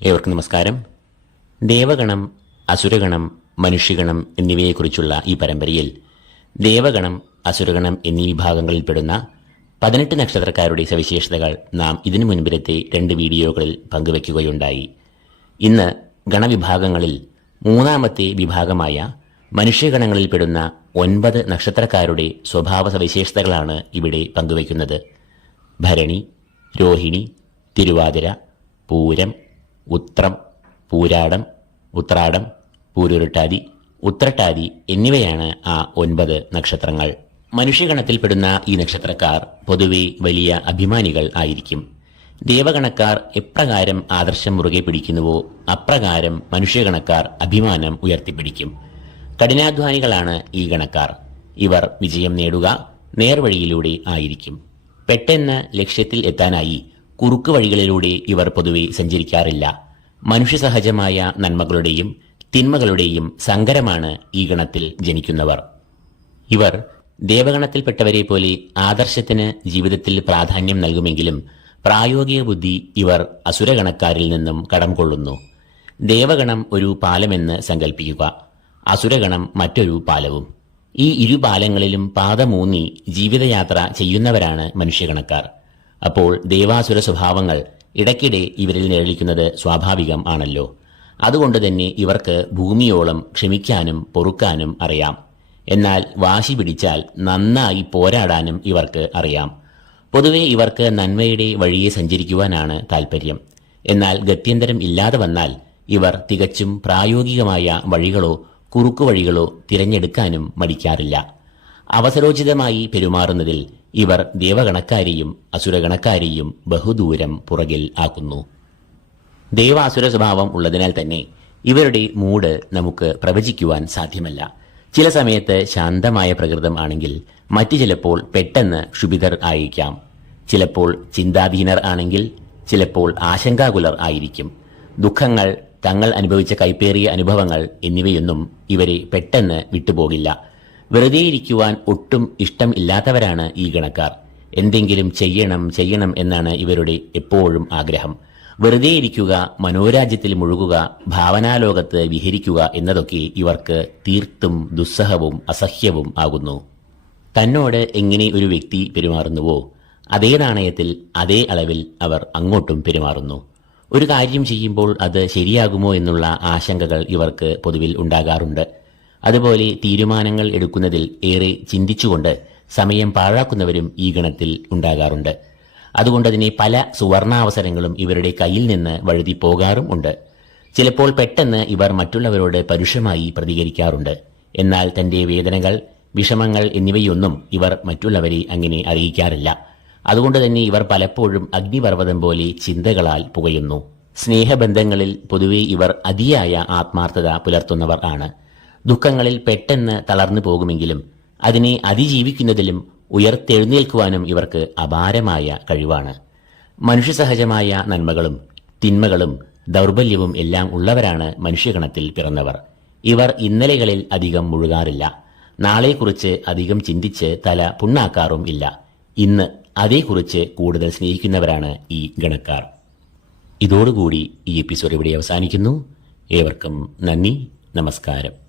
ഏവർക്കും നമസ്കാരം. ദേവഗണം അസുരഗണം മനുഷ്യഗണം എന്നിവയെക്കുറിച്ചുള്ള ഈ പരമ്പരയിൽ ദേവഗണം അസുരഗണം എന്നീ വിഭാഗങ്ങളിൽപ്പെടുന്ന പതിനെട്ട് നക്ഷത്രക്കാരുടെ സവിശേഷതകൾ നാം ഇതിനു മുൻപിലത്തെ രണ്ട് വീഡിയോകളിൽ പങ്കുവയ്ക്കുകയുണ്ടായി ഇന്ന് ഗണവിഭാഗങ്ങളിൽ മൂന്നാമത്തെ വിഭാഗമായ മനുഷ്യഗണങ്ങളിൽപ്പെടുന്ന ഒൻപത് നക്ഷത്രക്കാരുടെ സ്വഭാവ സവിശേഷതകളാണ് ഇവിടെ പങ്കുവയ്ക്കുന്നത് ഭരണി രോഹിണി തിരുവാതിര പൂരം ഉത്രം പൂരാടം ഉത്രാടം പൂരുരുട്ടാതി ഉത്രട്ടാതി എന്നിവയാണ് ആ ഒൻപത് നക്ഷത്രങ്ങൾ. മനുഷ്യഗണത്തിൽപ്പെടുന്ന ഈ നക്ഷത്രക്കാർ പൊതുവെ വലിയ അഭിമാനികൾ ആയിരിക്കും. ദേവഗണക്കാർ എപ്രകാരം ആദർശം മുറുകെ പിടിക്കുന്നുവോ അപ്രകാരം മനുഷ്യഗണക്കാർ അഭിമാനം ഉയർത്തിപ്പിടിക്കും. കഠിനാധ്വാനികളാണ് ഈ ഗണക്കാർ. ഇവർ വിജയം നേടുക നേർവഴിയിലൂടെ ആയിരിക്കും. പെട്ടെന്ന് ലക്ഷ്യത്തിൽ എത്താനായി കുറുക്കു വഴികളിലൂടെ ഇവർ പൊതുവെ സഞ്ചരിക്കാറില്ല. മനുഷ്യസഹജമായ നന്മകളുടെയും തിന്മകളുടെയും സങ്കരമാണ് ഈ ഗണത്തിൽ ജനിക്കുന്നവർ. ഇവർ ദേവഗണത്തിൽപ്പെട്ടവരെ പോലെ ആദർശത്തിന് ജീവിതത്തിൽ പ്രാധാന്യം നൽകുമെങ്കിലും പ്രായോഗിക ബുദ്ധി ഇവർ അസുരഗണക്കാരിൽ നിന്നും കടം കൊള്ളുന്നു ദേവഗണം ഒരു പാലമെന്ന് സങ്കല്പിക്കുക അസുരഗണം മറ്റൊരു പാലവും. ഈ ഇരു പാലങ്ങളിലും പാതമൂന്നി ജീവിതയാത്ര ചെയ്യുന്നവരാണ് മനുഷ്യഗണക്കാർ. അപ്പോൾ ദേവാസുര സ്വഭാവങ്ങൾ ഇടയ്ക്കിടെ ഇവരിൽ നിഴലിക്കുന്നത് സ്വാഭാവികം ആണല്ലോ. അതുകൊണ്ട് തന്നെ ഇവർക്ക് ഭൂമിയോളം ക്ഷമിക്കാനും പൊറുക്കാനും അറിയാം. എന്നാൽ വാശി പിടിച്ചാൽ നന്നായി പോരാടാനും ഇവർക്ക് അറിയാം. പൊതുവെ ഇവർക്ക് നന്മയുടെ വഴിയെ സഞ്ചരിക്കുവാനാണ് താൽപ്പര്യം എന്നാൽ ഗത്യന്തരം ഇല്ലാതെ വന്നാൽ ഇവർ തികച്ചും പ്രായോഗികമായ വഴികളോ കുറുക്കു വഴികളോ തിരഞ്ഞെടുക്കാനും മടിക്കാറില്ല. അവസരോചിതമായി പെരുമാറുന്നതിൽ ഇവർ ദേവഗണക്കാരെയും അസുരഗണക്കാരെയും ബഹുദൂരം പുറകിൽ ആക്കുന്നു. ദേവാസുര സ്വഭാവം ഉള്ളതിനാൽ തന്നെ ഇവരുടെ മൂഡ് നമുക്ക് പ്രവചിക്കുവാൻ സാധ്യമല്ല. ചില സമയത്ത് ശാന്തമായ പ്രകൃതം ആണെങ്കിൽ മറ്റു ചിലപ്പോൾ പെട്ടെന്ന് ക്ഷുഭിതർ ആയിരിക്കാം. ചിലപ്പോൾ ചിന്താധീനർ ആണെങ്കിൽ ചിലപ്പോൾ ആശങ്കാകുലർ ആയിരിക്കും. ദുഃഖങ്ങൾ തങ്ങൾ അനുഭവിച്ച കൈപ്പേറിയ അനുഭവങ്ങൾ എന്നിവയൊന്നും ഇവരെ പെട്ടെന്ന് വിട്ടുപോകില്ല. വെറുതെ ഇരിക്കുവാൻ ഒട്ടും ഇഷ്ടം ഇല്ലാത്തവരാണ് ഈ ഗണക്കാർ. എന്തെങ്കിലും ചെയ്യണം ചെയ്യണം എന്നാണ് ഇവരുടെ എപ്പോഴും ആഗ്രഹം. വെറുതെ ഇരിക്കുക മനോരാജ്യത്തിൽ മുഴുകുക ഭാവനാലോകത്ത് വിഹരിക്കുക എന്നതൊക്കെ ഇവർക്ക് തീർത്തും ദുസ്സഹവും അസഹ്യവും ആകുന്നു. തന്നോട് എങ്ങനെ ഒരു വ്യക്തി പെരുമാറുന്നുവോ അതേ നാണയത്തിൽ അതേ അളവിൽ അവർ അങ്ങോട്ടും പെരുമാറുന്നു. ഒരു കാര്യം ചെയ്യുമ്പോൾ അത് ശരിയാകുമോ എന്നുള്ള ആശങ്കകൾ ഇവർക്ക് പൊതുവിൽ ഉണ്ടാകാറുണ്ട്. അതുപോലെ തീരുമാനങ്ങൾ എടുക്കുന്നതിൽ ഏറെ ചിന്തിച്ചുകൊണ്ട് സമയം പാഴാക്കുന്നവരും ഈ ഗണത്തിൽ ഉണ്ടാകാറുണ്ട്. അതുകൊണ്ട് തന്നെ പല സുവർണാവസരങ്ങളും ഇവരുടെ കയ്യിൽ നിന്ന് വഴുതി പോകാറും ഉണ്ട്. ചിലപ്പോൾ പെട്ടെന്ന് ഇവർ മറ്റുള്ളവരോട് പരുഷമായി പ്രതികരിക്കാറുണ്ട്. എന്നാൽ തന്റെ വേദനകൾ വിഷമങ്ങൾ എന്നിവയൊന്നും ഇവർ മറ്റുള്ളവരെ അങ്ങനെ അറിയിക്കാറില്ല. അതുകൊണ്ട് തന്നെ ഇവർ പലപ്പോഴും അഗ്നിപർവതം പോലെ ചിന്തകളാൽ പുകയുന്നു. സ്നേഹബന്ധങ്ങളിൽ പൊതുവെ ഇവർ അതിയായ ആത്മാർത്ഥത പുലർത്തുന്നവർ ആണ്. ദുഃഖങ്ങളിൽ പെട്ടെന്ന് തളർന്നു പോകുമെങ്കിലും അതിനെ അതിജീവിക്കുന്നതിലും ഉയർത്തെഴുന്നേൽക്കുവാനും ഇവർക്ക് അപാരമായ കഴിവാണ്. മനുഷ്യസഹജമായ നന്മകളും തിന്മകളും ദൗർബല്യവും എല്ലാം ഉള്ളവരാണ് മനുഷ്യഗണത്തിൽ പിറന്നവർ. ഇവർ ഇന്നലെകളിൽ അധികം മുഴുകാറില്ല. നാളെക്കുറിച്ച് അധികം ചിന്തിച്ച് തല പുണ്ണാക്കാറും ഇല്ല. ഇന്ന് അതേക്കുറിച്ച് കൂടുതൽ സ്നേഹിക്കുന്നവരാണ് ഈ ഗണക്കാർ. ഇതോടുകൂടി ഈ എപ്പിസോഡ് ഇവിടെ അവസാനിക്കുന്നു. ഏവർക്കും നന്ദി നമസ്കാരം.